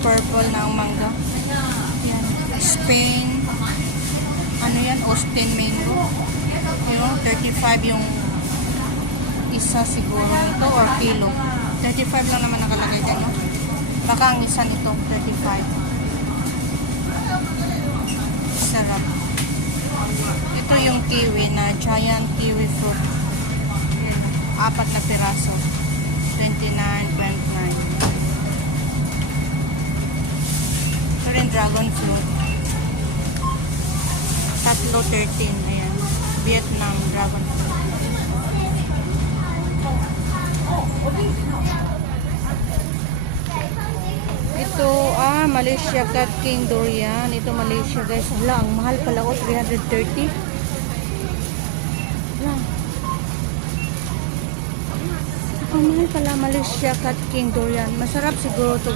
purple na ang mangga. Yan. Spain. Ano yan? Austin mango. Yung 35 yung isa siguro nito or kilo. 35 lang naman nakalagay dyan, no? Baka ang isa nito, 35. Sarap. Ito yung kiwi na giant kiwi fruit. Yan. 4 na piraso. 29.9. Ito rin dragon fruit. Tatlo 13. Ayan. Vietnam dragon fruit. Ito, Malaysia Cat King Durian. Ito Malaysia, guys. Wala, ang mahal pala ko. 330. Wala. Ang mahal pala Malaysia Cat King Durian. Masarap siguro to.